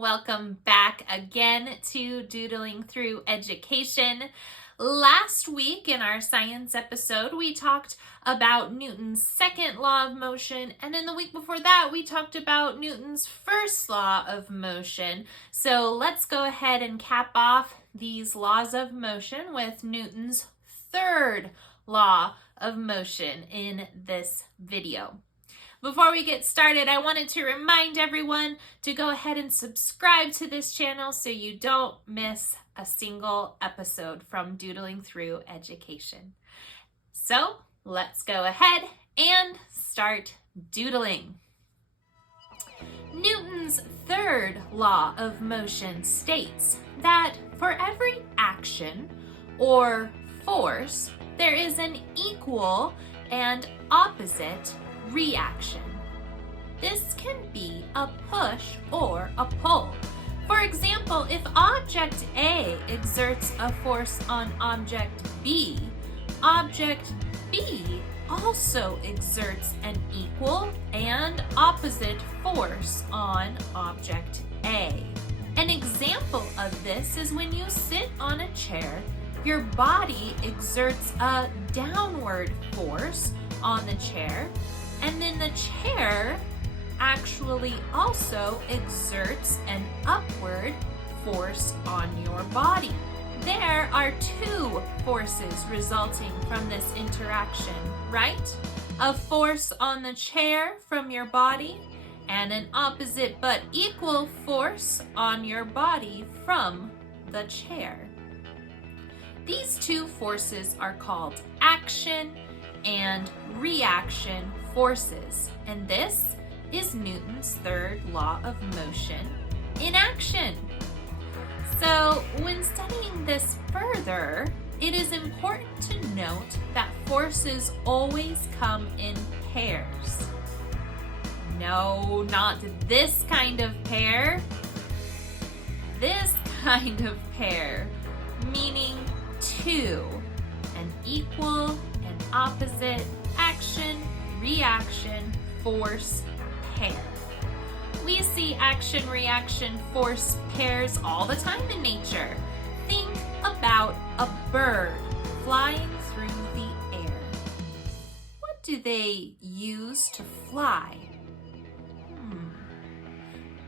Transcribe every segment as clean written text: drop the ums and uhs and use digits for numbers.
Welcome back again to Doodling Through Education. Last week in our science episode, we talked about Newton's second law of motion, and then the week before that, we talked about Newton's first law of motion. So let's go ahead and cap off these laws of motion with Newton's third law of motion in this video. Before we get started, I wanted to remind everyone to go ahead and subscribe to this channel so you don't miss a single episode from Doodling Through Education. So let's go ahead and start doodling. Newton's third law of motion states that for every action or force, there is an equal and opposite reaction. This can be a push or a pull. For example, if object A exerts a force on object B also exerts an equal and opposite force on object A. An example of this is when you sit on a chair, your body exerts a downward force on the chair, and then the chair actually also exerts an upward force on your body. There are two forces resulting from this interaction, right? A force on the chair from your body and an opposite but equal force on your body from the chair. These two forces are called action and reaction forces, and this is Newton's third law of motion in action. So when studying this further, it is important to note that forces always come in pairs. No, not this kind of pair. This kind of pair, meaning two, an equal and opposite action reaction force pair. We see action-reaction force pairs all the time in nature. Think about a bird flying through the air. What do they use to fly?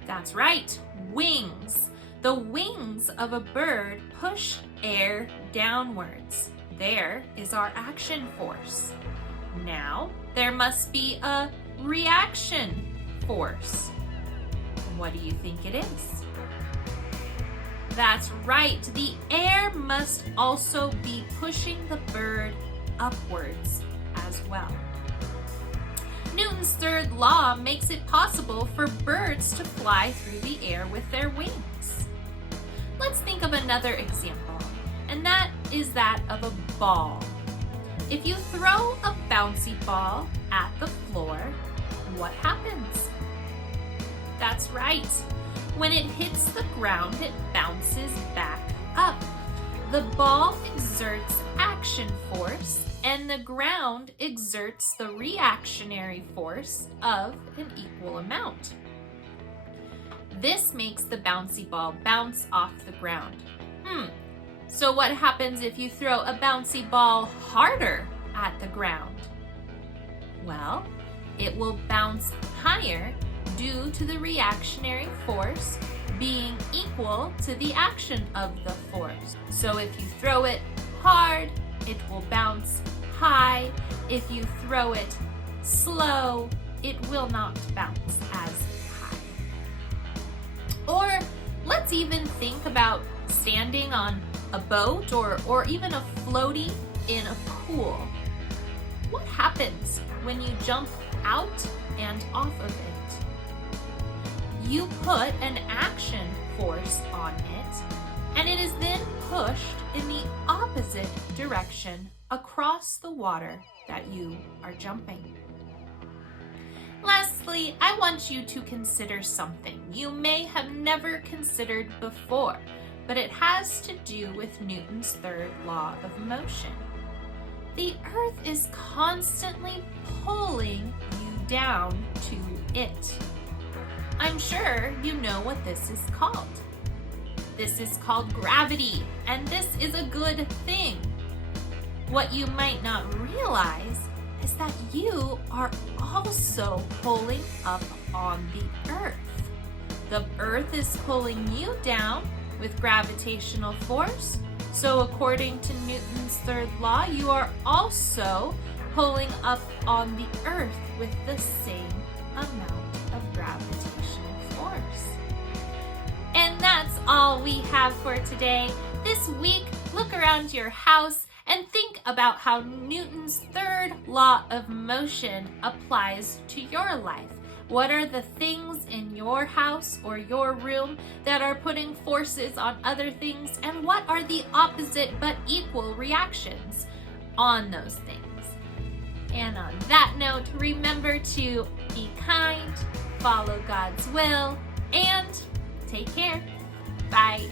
That's right, wings. The wings of a bird push air downwards. There is our action force. Now, there must be a reaction force. What do you think it is? That's right, the air must also be pushing the bird upwards as well. Newton's third law makes it possible for birds to fly through the air with their wings. Let's think of another example, and that is that of a ball. If you throw a bouncy ball at the floor, what happens? That's right. When it hits the ground, it bounces back up. The ball exerts action force, and the ground exerts the reactionary force of an equal amount. This makes the bouncy ball bounce off the ground. So what happens if you throw a bouncy ball harder at the ground? Well, it will bounce higher due to the reactionary force being equal to the action of the force. So if you throw it hard, it will bounce high. If you throw it slow, it will not bounce as high. Or let's even think about standing on a boat or even a floaty in a pool. What happens when you jump out and off of it? You put an action force on it, and it is then pushed in the opposite direction across the water that you are jumping. Lastly, I want you to consider something you may have never considered before, but it has to do with Newton's third law of motion. The Earth is constantly pulling you down to it. I'm sure you know what this is called. This is called gravity, and this is a good thing. What you might not realize is that you are also pulling up on the earth. The earth is pulling you down with gravitational force. So according to Newton's third law, you are also pulling up on the earth with the same amount of gravitational force. And that's all we have for today. This week, look around your house and think about how Newton's third law of motion applies to your life. What are the things in your house or your room that are putting forces on other things? And what are the opposite but equal reactions on those things? And on that note, remember to be kind, follow God's will, and take care. Bye.